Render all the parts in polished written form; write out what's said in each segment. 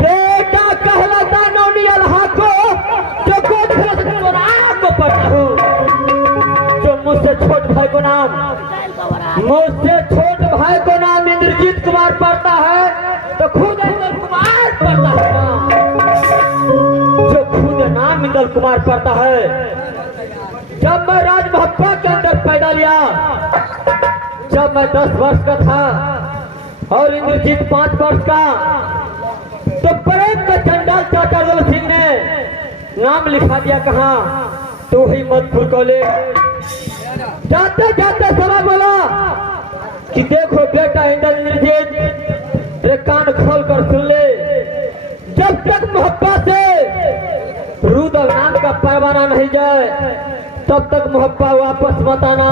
बेटा कहलाता नौनी अल्लाह को जो कोट को पढ़ता हूँ, जो मुझसे छोट भाई को नाम इंद्रजीत कुमार पढ़ता है, तो खुद इंद्र कुमार पढ़ता है। जो खुद नाम इंद्र कुमार पढ़ता है, जब मैं राजमहप्पा के अंदर पैदा लिया, जब मैं 10 वर्ष का था और इंद्रजीत 5 वर्ष का, तो प्रेम का चंडाल चाचा दो सिंह ने नाम लिखा दिया कहाँ, तो ही मधुपुर कॉलेज। जाते जाते समय बोला कि देखो बेटा इंद्रजीत, रे कान खोल कर सुन ले, जब तक मोहब्बा से रुदल नाम का पैमाना नहीं जाए, तब तक मोहब्बा वापस मत आना।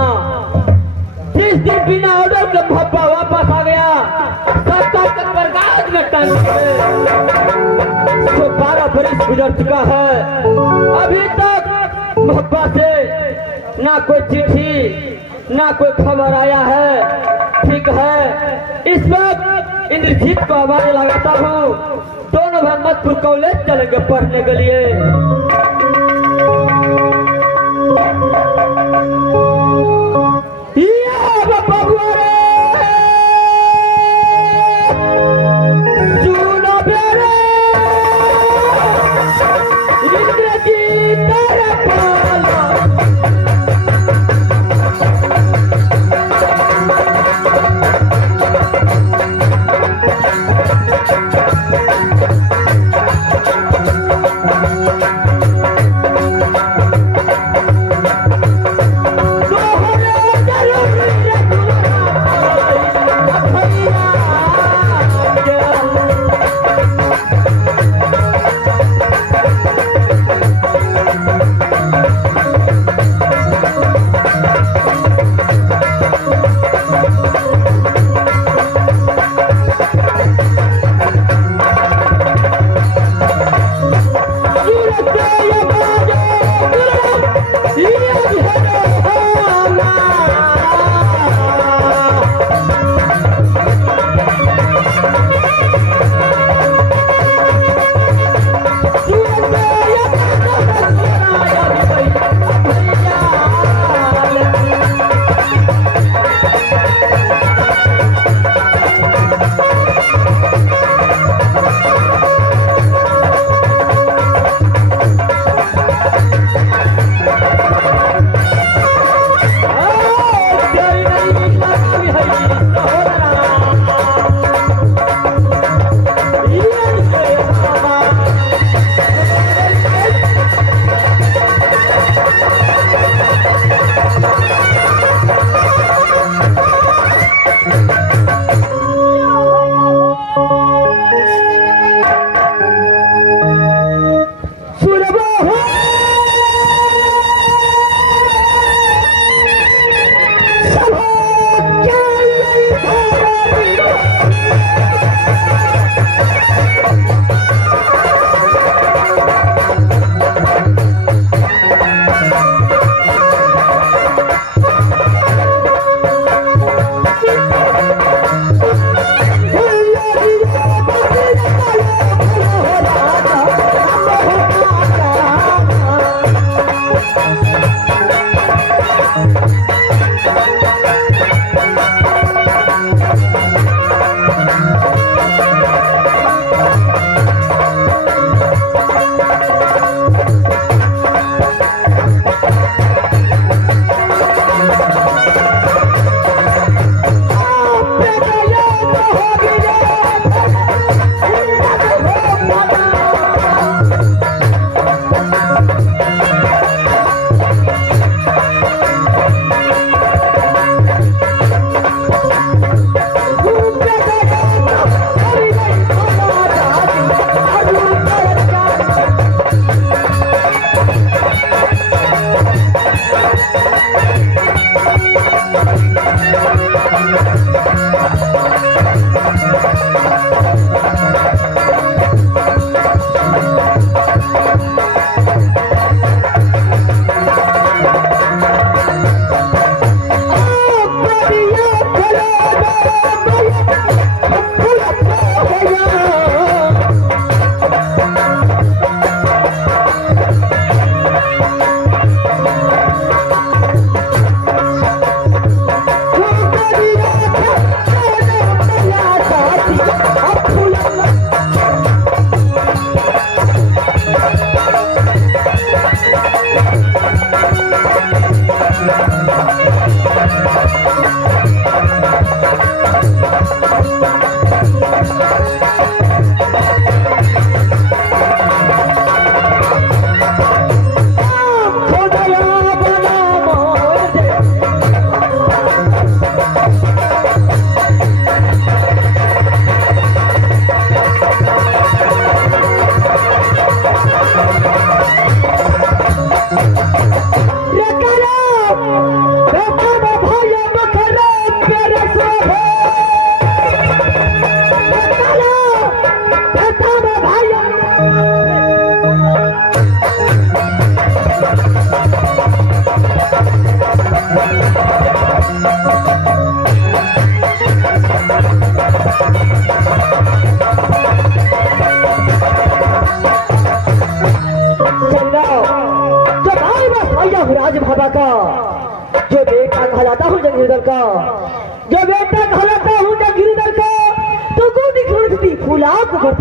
जिस दिन बिना ऑर्डर के मोहब्बा वापस आ गया, सबका बरगाद में टांग 12 बरस गुजर चुका है, अभी तक मोहब्बा से ना कोई चिट्ठी ना कोई खबर आया है। ठीक है, इस वक्त इंद्रजीत को आवाज लगाता हूँ, दोनों मोहम्मदपुर कॉलेज चलेंगे पढ़ने के लिए।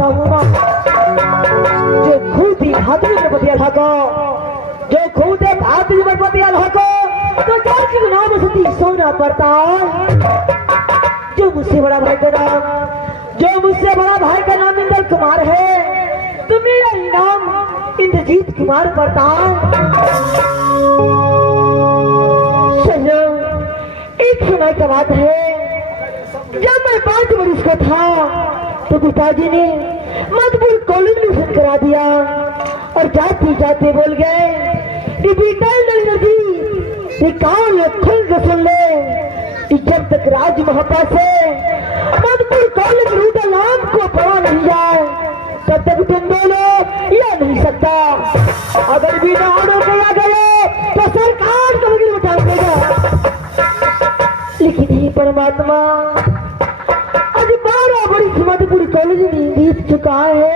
हूँ माँ, जो खुद ही हाथी में बतिया था, जो खुद एक हाथी में बतिया था, तो क्या के नाम सती सोना पड़ता, जो मुझसे बड़ा भाई का नाम, जो मुझसे बड़ा भाई का नाम इंद्र कुमार है, तो मेरा नाम इंद्रजीत कुमार पड़ता। चलो एक समय का बात है, जब मैं 5 वर्ष का था तो पिताजी ने मधुपुर कॉलेज में एडमिशन करा दिया और जाते जाते बोल गए कि बेटा इंद्रजीत ये कान खुल के सुन ले कि जब तक राज महापा से मधुपुर कॉलेज रूट नाम को पढ़ा नहीं जाए तब तक तुम दोनों यह नहीं सकता। अगर बिना ऑर्डर किया गया तो सरकार को भी उठा देगा। लेकिन हे परमात्मा, आज 12 वर्ष मधुपुर कॉलेज में बीत चुका है,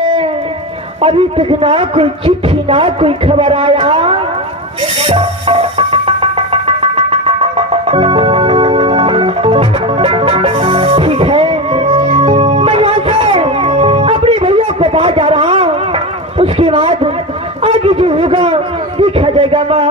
अभी तक ना कोई चिट्ठी ना कोई खबर आया। ठीक है, मैं यहाँ से अपने भैया को पास जा रहा हूँ, उसके बाद आगे जो होगा देखा जाएगा। माँ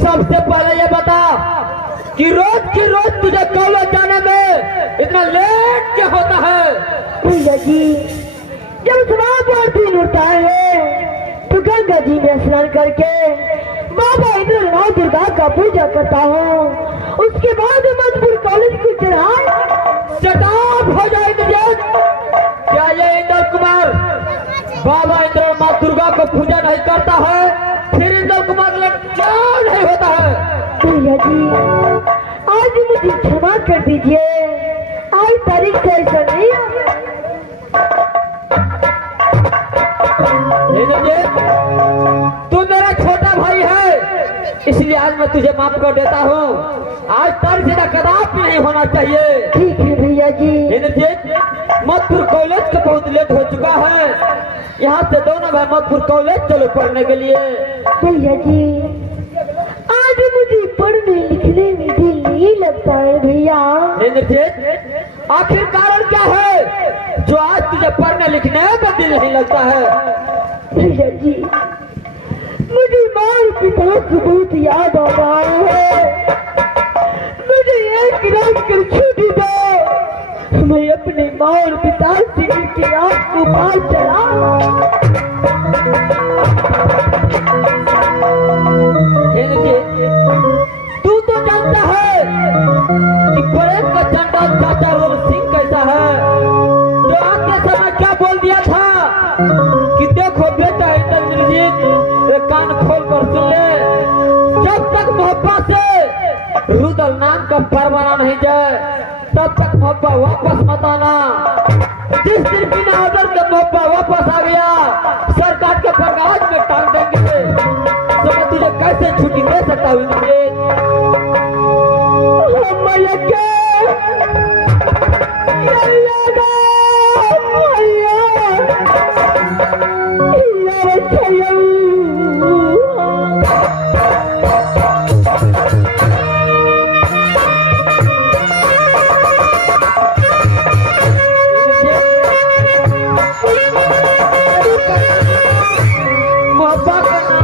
सबसे पहले ये बता कि रोज तुझे कॉलेज जाने में इतना लेट क्या होता है? भैया जी, जब सुबह आरती होता है तो गंगा जी में स्नान करके बाबा इंद्रनाथ दुर्गा का पूजा करता हूँ, उसके बाद मधुपुर कॉलेज की चढ़ाई स्टार्ट हो जाएगी। क्या ये इंद्र कुमार बाबा इंद्रनाथ दुर्गा को पूजा नहीं करता है, फिर इंद्र कुमार क्या नहीं होता है? भैया जी, आज मुझे क्षमा कर दीजिए, आज तारीख से ऐसा नहीं। तू मेरा छोटा भाई है, इसलिए आज मैं तुझे माफ कर देता हूँ। आज तारीख से कदापि नहीं होना चाहिए। ठीक है भैया जी। मधुपुर कॉलेज का बहुत लेट हो चुका है, यहाँ से दोनों भाई मधुपुर कॉलेज चलो पढ़ने के लिए। भैया जी, आज मुझे पढ़ने लिखने में दिल नहीं लगता है भैया। आखिर कारण क्या है जो आज तुझे पढ़ने लिखने में दिल नहीं लगता है? भैया जी, मुझे माँ पिता को बहुत याद आ रहा है, मुझे एक रात कर छुट्टी दो, मैं अपने माँ और पिता से उनके आँख को पार चला। बोल कर सुन ले, जब तक मोहब्बत से रुदल नाम का परवाना नहीं जाए तब तक मोहब्बत वापस मत आना। जिस दिन बिना आदर के मोहब्बत वापस आ गया सर काट के बरगाज में टांग देंगे। तो मैं तुझे कैसे छुट्टी दे सकता हूँ?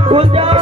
भूल जाओ।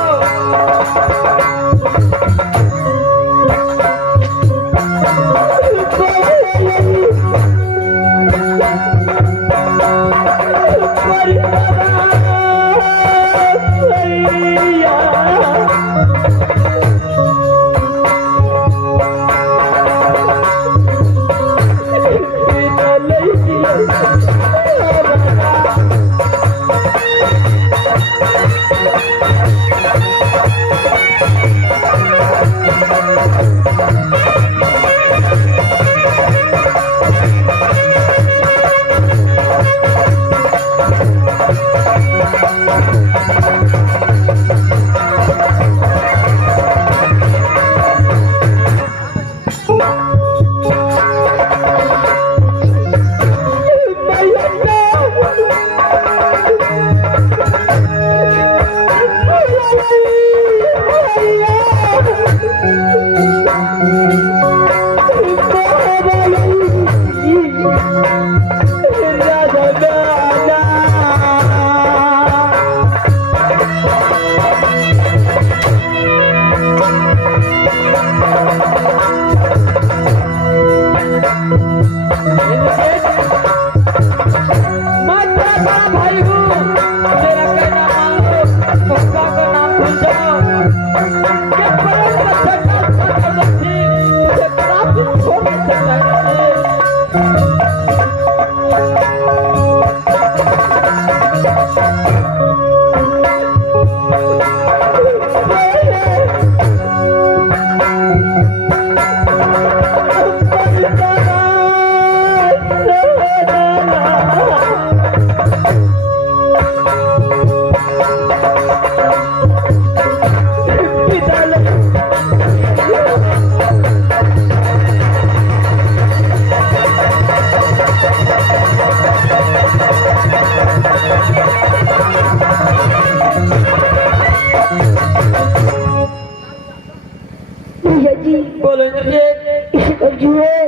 भाई हूँ, मेरा कहना मान लो, पप्पा का नाम भूल जाओ। क्या पलट का झटका कर थी, मुझे काफी छोड़ नहीं सकता बोलो इंद्रजीत।